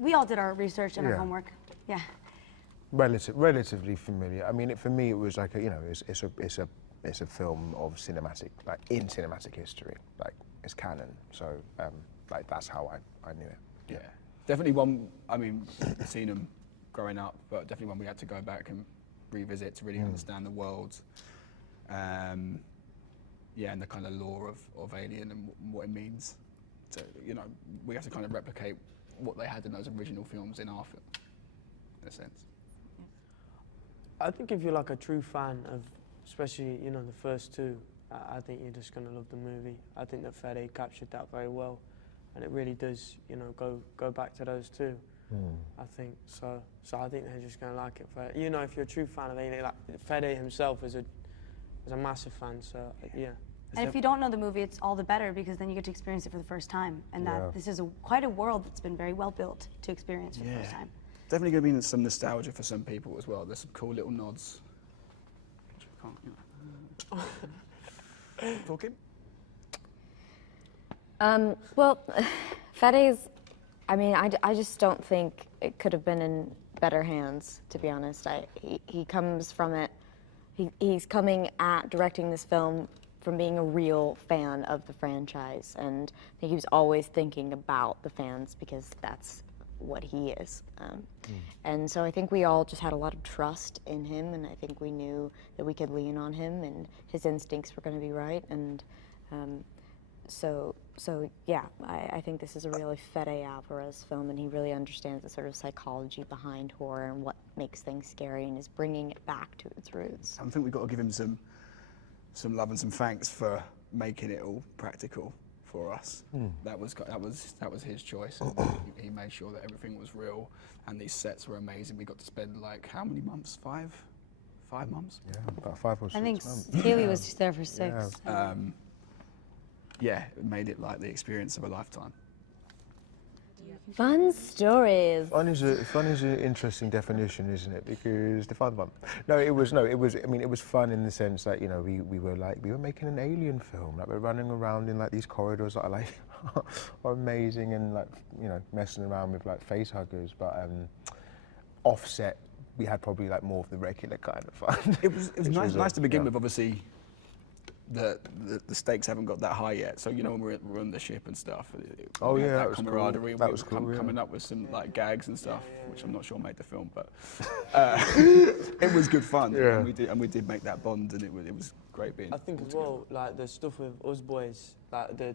We all did our research and our homework. Yeah. Relatively familiar. I mean, for me, it was like it's a film of cinematic, like in cinematic history, like it's canon. So like that's how I knew it. Yeah, definitely one. I mean, seen them growing up, but definitely one we had to go back and revisit to really understand the world. Yeah, and the kind of lore of Alien and what it means. So we have to kind of replicate what they had in those original films in our film, in a sense. I think if you're like a true fan of, especially the first two, I think you're just gonna love the movie. I think that Fede captured that very well, and it really does, go back to those two. I think so. So I think they're just gonna like it. If you're a true fan of Alien, like Fede himself is a massive fan. So yeah. And if you don't know the movie, it's all the better because then you get to experience it for the first time, and that this is quite a world that's been very well built to experience for the first time. Definitely going to be some nostalgia for some people as well. There's some cool little nods. Talking? Well, Fede's, I mean, I just don't think it could have been in better hands, to be honest. He comes from it, he's coming at directing this film from being a real fan of the franchise, and I think he was always thinking about the fans because that's what he is. And so I think we all just had a lot of trust in him, and I think we knew that we could lean on him and his instincts were going to be right. And so yeah, I think this is a really Fede Alvarez film, and he really understands the sort of psychology behind horror and what makes things scary and is bringing it back to its roots. I think we've got to give him some love and some thanks for making it all practical for us. That was his choice. He made sure that everything was real, and these sets were amazing. We got to spend like how many months? 5 months? Yeah, about 5 or 6 months. I think Cailee was just there for 6. Yeah, it made it like the experience of a lifetime. Fun stories. Fun is an interesting definition, isn't it? Because the fun one. It was. I mean, it was fun in the sense that we were making an Alien film. Like we're running around in like these corridors that are like are amazing, and like messing around with like face huggers. But offset, we had probably like more of the regular kind of fun. It was nice to begin with. Obviously, the stakes haven't got that high yet. So when we're on the ship and stuff. That was camaraderie. Cool. That was cool. Coming up with some like gags and stuff, which I'm not sure made the film, but it was good fun. Yeah. And we did make that bond, and it was great being. I think as well, like the stuff with us boys, like I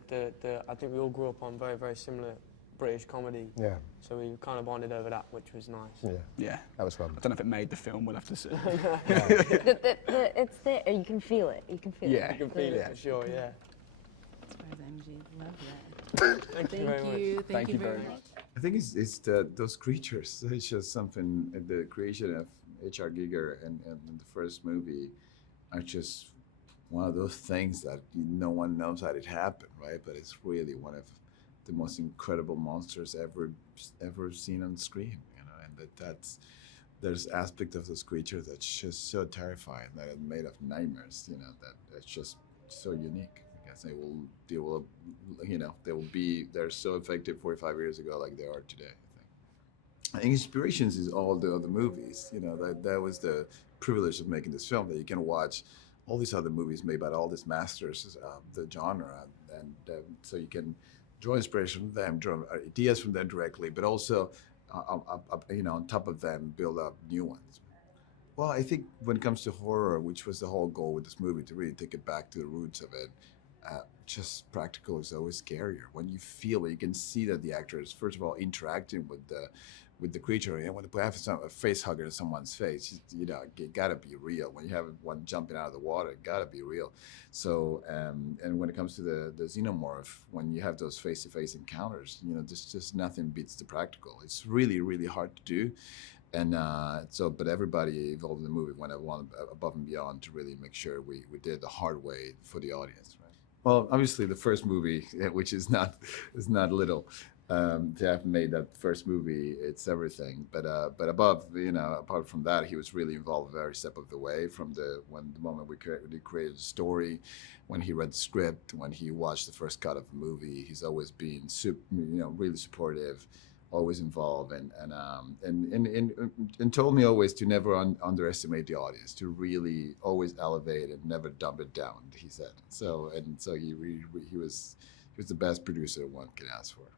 think we all grew up on very, very similar British comedy. Yeah. So we kind of bonded over that, which was nice. Yeah. That was fun. I don't know if it made the film. We'll have to see. It's there. You can feel it. You can feel it. You can feel it for sure. Yeah. Love that. Thank you very much. Thank you very much. I think it's those creatures. It's just something. The creation of H.R. Giger and the first movie are just one of those things that no one knows how it happened, right? But it's really one of the most incredible monsters ever seen on screen, and there's aspect of this creature that's just so terrifying that it's made of nightmares, that's just so unique. Because they're so effective 45 years ago like they are today. I think inspirations is all the other movies. That was the privilege of making this film, that you can watch all these other movies made by all these masters of the genre, and so you can draw inspiration from them, draw ideas from them directly, but also, on top of them, build up new ones. Well, I think when it comes to horror, which was the whole goal with this movie, to really take it back to the roots of it, just practical is always scarier. When you feel it, you can see that the actor is, first of all, interacting with the creature. And when you have a face hugger in someone's face, it gotta be real. When you have one jumping out of the water, it gotta be real. So, and when it comes to the xenomorph, when you have those face-to-face encounters, there's just nothing beats the practical. It's really, really hard to do. And but everybody involved in the movie went above and beyond to really make sure we did it the hard way for the audience. Right? Well, obviously the first movie, which is not little, to have made that first movie, it's everything. But above, apart from that, he was really involved every step of the way, from the moment we created the story, when he read the script, when he watched the first cut of the movie. He's always been really supportive. always involved, and told me always to never underestimate the audience, to really always elevate and never dumb it down. He said so, and so he was the best producer one can ask for.